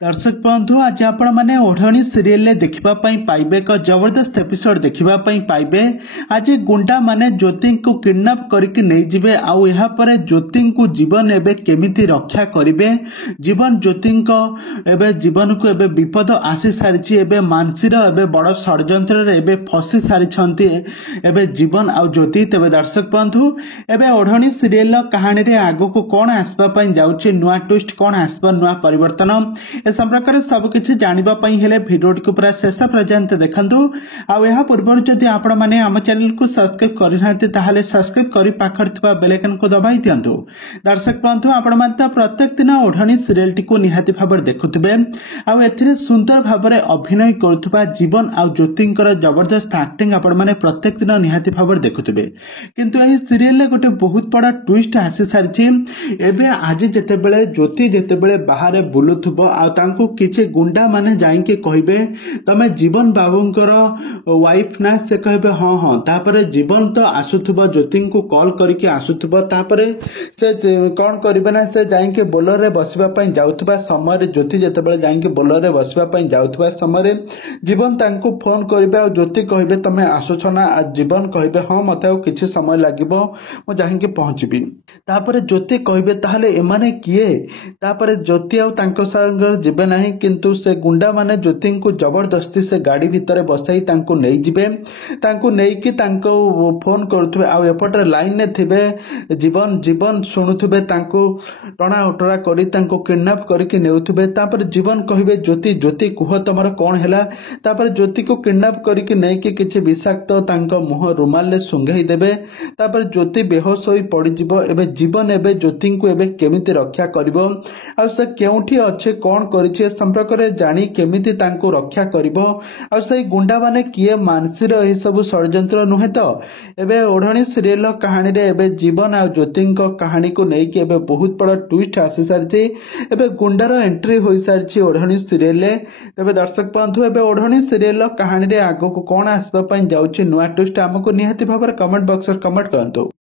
दर्शक बंधु आज आपण मैंने ओढ़णी सीरियल देखा पाइबे एक जबरदस्त एपिसोड देखा पाइबे। आज गुंडा माने ज्योति को किडनैप करके नहीं जिबे आउ यहाँ पर ज्योति को जीवन एबे केमिति रक्षा करिवे। जीवन ज्योति एबे जीवन को एबे विपद आसी सारी एबे मानसीर एबे बड़ षड्यंत्र एबे फसी सारी एबे जीवन आउ ज्योति। तेबे दर्शक बंधु एबे ओढ़णी सीरियल कहानी रे आगो को कौन आसपा जाउछि नुआ ट्विस्ट कौन आसपा नुआ परिवर्तन ए संपर्क सबकि जानापी हेले भिडियो को पूरा शेष पर्यंत देखु। आ पूर्व जदि आपण मैंने आम चैनल को सब्सक्राइब करना सब्सक्राइब कर पाखर बेल आइकन को दबाई दिंतु। दर्शक बंधु आपण मैंने प्रत्येक दिन ओढ़णी सीरियल टी निहाती भाव देखुवे आउ सुंदर भाव में अभिनय करुवा जीवन आउ ज्योतिंकर जबरदस्त एक्टिंग आपण मैंने प्रत्येक दिन निहाती भाव देखुवे। किंतु यह सीरियल गोटे बहुत बड़ा ट्विस्ट आसी सारी एबे आज जितेबले ज्योति जितेबले बाहर बुलुथुब तांको किछि गुंडा माने जाइके कहबे तमे जीवन बाबूंकर वाइफ ना से कहबे हाँ हाँ तापरे जीवन तो आसुथुबो ज्योति को कॉल करके आसुथुबो तापरे से कौन करिबे ना से जाइके बोलर रे बसिबा पई जाउथबा समय ज्योति जेतेबेले जाइके बोलर रे बसिबा पई जाउथबा समय जीवन तांको फोन करिबे आ ज्योति कहबे तमे आसुछ ना जीवन कहबे हाँ मते आ किछि समय लागिबो मो जाइके पहुंचबी तापरे ज्योति कहबे ताहले एमाने किए तापरे ज्योति आ तांको संग जीवे नहीं किंतु से गुंडा माने ज्योति को जबरदस्ती से गाड़ी भितर बसाई तांको नहीं जिबे तांको नहीं कि तांको फोन करुथबे आ एपटे लाइन ने थिबे जीवन जीवन सुनुथबे तांको टणा उटरा करी तांको किडनैप करके नेउथबे तापर जीवन कहबे ज्योति ज्योति कुह तमर कौन हैला तापर ज्योति को किडनैप करके नहीं कि किछि विषाक्त तांको मुह रुमाल ले सुंघाई देबे तापर ज्योति बेहोश होई पड़ी जिवो एबे जीवन एबे ज्योति को एबे केमिति रक्षा करिवो आ से केउठी अच्छे कौन करिछि संपर्क रे जानी केमिति तांको रक्षा करिवो आ सही गुंडा माने किए मानसीर एही सब षड्यंत्र नुहे तो एबे ओढ़णी सीरियल कहानी रे एबे जीवन आ ज्योति कहानी को नहीं कि एबे बहुत बड़ा ट्विस्ट आसी सारी एबे गुंडार एंट्री होई सारी ओढ़णी सीरियल रे। तेबे दर्शक बंधु एबे ओढ़णी सीरियल कहानी रे आगो को कौन आसबा पई जाउछि नुआ ट्विस्ट हमको निहाती भाबर कमेंट बॉक्स रे कमेंट करंतु।